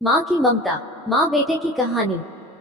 माँ की ममता। माँ बेटे की कहानी।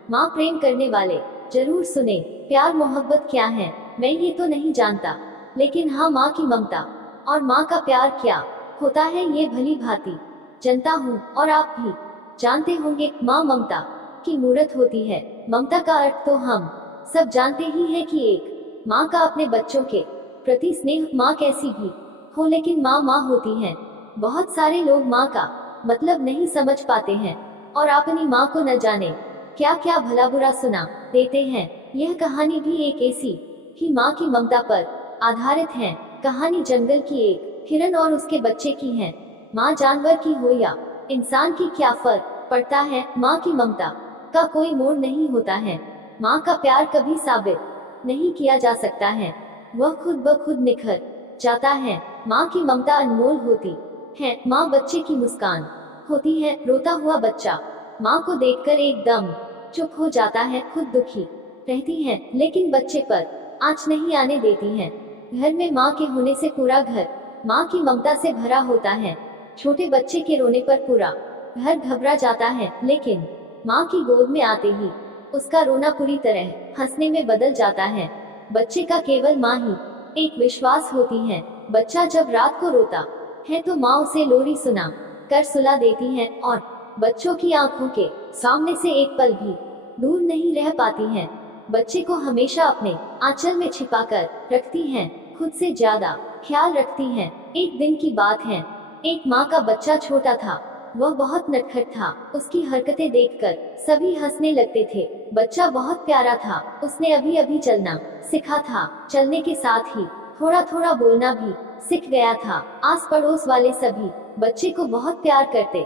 माँ प्रेम करने वाले जरूर सुने। प्यार मोहब्बत क्या है मैं ये तो नहीं जानता, लेकिन हाँ माँ की ममता और माँ का प्यार क्या होता है ये भली भांति जानता हूँ। और आप भी जानते होंगे। माँ ममता की मूरत होती है। ममता का अर्थ तो हम सब जानते ही हैं कि एक माँ का अपने बच्चों के प्रति स्नेह। माँ कैसी भी हो लेकिन माँ माँ होती है। बहुत सारे लोग माँ का मतलब नहीं समझ पाते हैं और अपनी माँ को न जाने क्या क्या भला बुरा सुना देते हैं। यह कहानी भी एक ऐसी ही माँ की ममता पर आधारित है। कहानी जंगल की एक हिरन और उसके बच्चे की है। माँ जानवर की हो या इंसान की क्या फर्क पड़ता है, माँ की ममता का कोई मोड़ नहीं होता है। माँ का प्यार कभी साबित नहीं किया जा सकता है, वह खुद ब खुद निखर जाता है। माँ की ममता अनमोल होती है। माँ बच्चे की मुस्कान होती है। रोता हुआ बच्चा माँ को देखकर एकदम चुप हो जाता है। खुद दुखी रहती है लेकिन बच्चे पर आँच नहीं आने देती है। घर में माँ के होने से पूरा घर माँ की ममता से भरा होता है। छोटे बच्चे के रोने पर पूरा घर घबरा जाता है, लेकिन माँ की गोद में आते ही उसका रोना पूरी तरह हंसने में बदल जाता है। बच्चे का केवल माँ ही एक विश्वास होती है। बच्चा जब रात को रोता है तो माँ उसे लोरी सुना कर सुला देती है और बच्चों की आंखों के सामने से एक पल भी दूर नहीं रह पाती है। बच्चे को हमेशा अपने आंचल में छिपा कर रखती हैं, खुद से ज्यादा ख्याल रखती हैं। एक दिन की बात है, एक माँ का बच्चा छोटा था। वह बहुत नटखट था। उसकी हरकतें देखकर सभी हंसने लगते थे। बच्चा बहुत प्यारा था। उसने अभी अभी चलना सीखा था। चलने के साथ ही थोड़ा थोड़ा बोलना भी सीख गया था। आस पड़ोस वाले सभी बच्चे को बहुत प्यार करते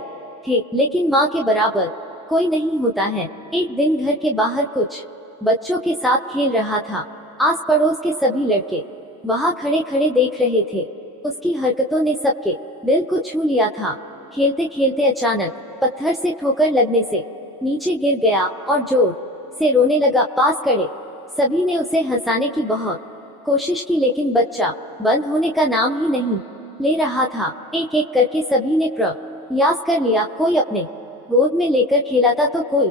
थे, लेकिन माँ के बराबर कोई नहीं होता है। एक दिन घर के बाहर कुछ बच्चों के साथ खेल रहा था। आस पड़ोस के सभी लड़के वहाँ खड़े खड़े देख रहे थे। उसकी हरकतों ने सबके दिल को छू लिया था। खेलते खेलते अचानक पत्थर से ठोकर लगने से नीचे गिर गया और जोर से रोने लगा। पास खड़े सभी ने उसे हंसाने की बहुत कोशिश की, लेकिन बच्चा बंद होने का नाम ही नहीं ले रहा था। एक एक करके सभी ने प्रयास कर लिया। कोई अपने गोद में लेकर खेलाता तो कोई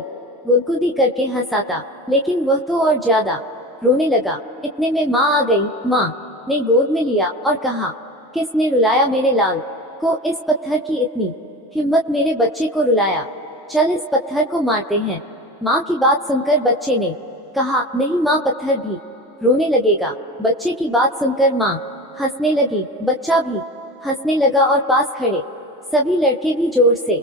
गुदगुदी करके हंसाता, लेकिन वह तो और ज्यादा रोने लगा। इतने में माँ आ गई। माँ ने गोद में लिया और कहा, किसने रुलाया मेरे लाल को? इस पत्थर की इतनी हिम्मत, मेरे बच्चे को रुलाया। चल इस पत्थर को मारते हैं। माँ की बात सुनकर बच्चे ने कहा, नहीं माँ, पत्थर भी रोने लगेगा। बच्चे की बात सुनकर माँ हंसने लगी। बच्चा भी हंसने लगा और पास खड़े सभी लड़के भी जोर से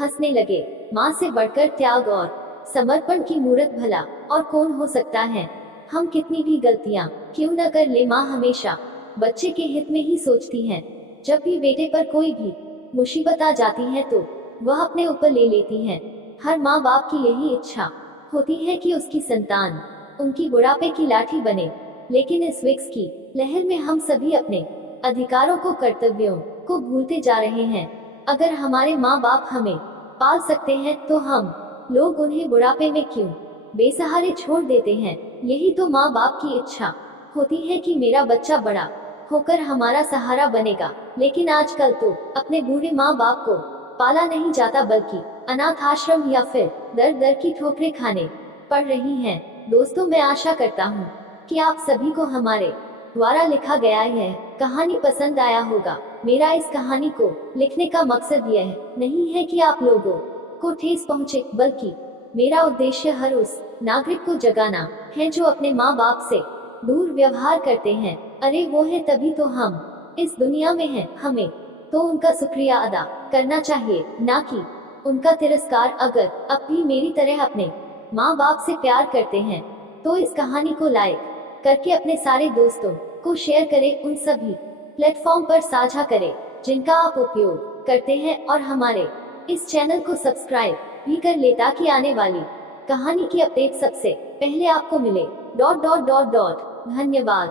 हंसने लगे। माँ से बढ़कर त्याग और समर्पण की मूरत भला और कौन हो सकता है। हम कितनी भी गलतियाँ क्यों न कर ले, माँ हमेशा बच्चे के हित में ही सोचती है। जब भी बेटे पर कोई भी मुसीबत आ जाती है तो वह अपने ऊपर ले लेती है। हर माँ बाप की यही इच्छा होती है कि उसकी संतान उनकी बुढ़ापे की लाठी बने, लेकिन इस विक्स की लहर में हम सभी अपने अधिकारों को, कर्तव्यों को भूलते जा रहे हैं। अगर हमारे माँ बाप हमें पाल सकते हैं तो हम लोग उन्हें बुढ़ापे में क्यों बेसहारे छोड़ देते हैं। यही तो माँ बाप की इच्छा होती है कि मेरा बच्चा बड़ा होकर हमारा सहारा बनेगा। लेकिन आजकल तो अपने बूढ़े माँ बाप को पाला नहीं जाता, बल्कि अनाथ आश्रम या फिर दर दर की ठोकरें खाने पड़ रही हैं। दोस्तों, मैं आशा करता हूँ कि आप सभी को हमारे द्वारा लिखा गया यह कहानी पसंद आया होगा। मेरा इस कहानी को लिखने का मकसद यह नहीं है कि आप लोगों को ठेस पहुँचे, बल्कि मेरा उद्देश्य हर उस नागरिक को जगाना है जो अपने माँ बाप से दूर व्यवहार करते हैं। अरे वो है तभी तो हम इस दुनिया में हैं। हमें तो उनका शुक्रिया अदा करना चाहिए, ना कि उनका तिरस्कार। अगर अब भी मेरी तरह अपने माँ बाप से प्यार करते हैं तो इस कहानी को लाइक करके अपने सारे दोस्तों को शेयर करें। उन सभी प्लेटफॉर्म पर साझा करें जिनका आप उपयोग करते हैं, और हमारे इस चैनल को सब्सक्राइब भी कर ले ताकि आने वाली कहानी की अपडेट सबसे पहले आपको मिले। Dot dot dot dot. धन्यवाद।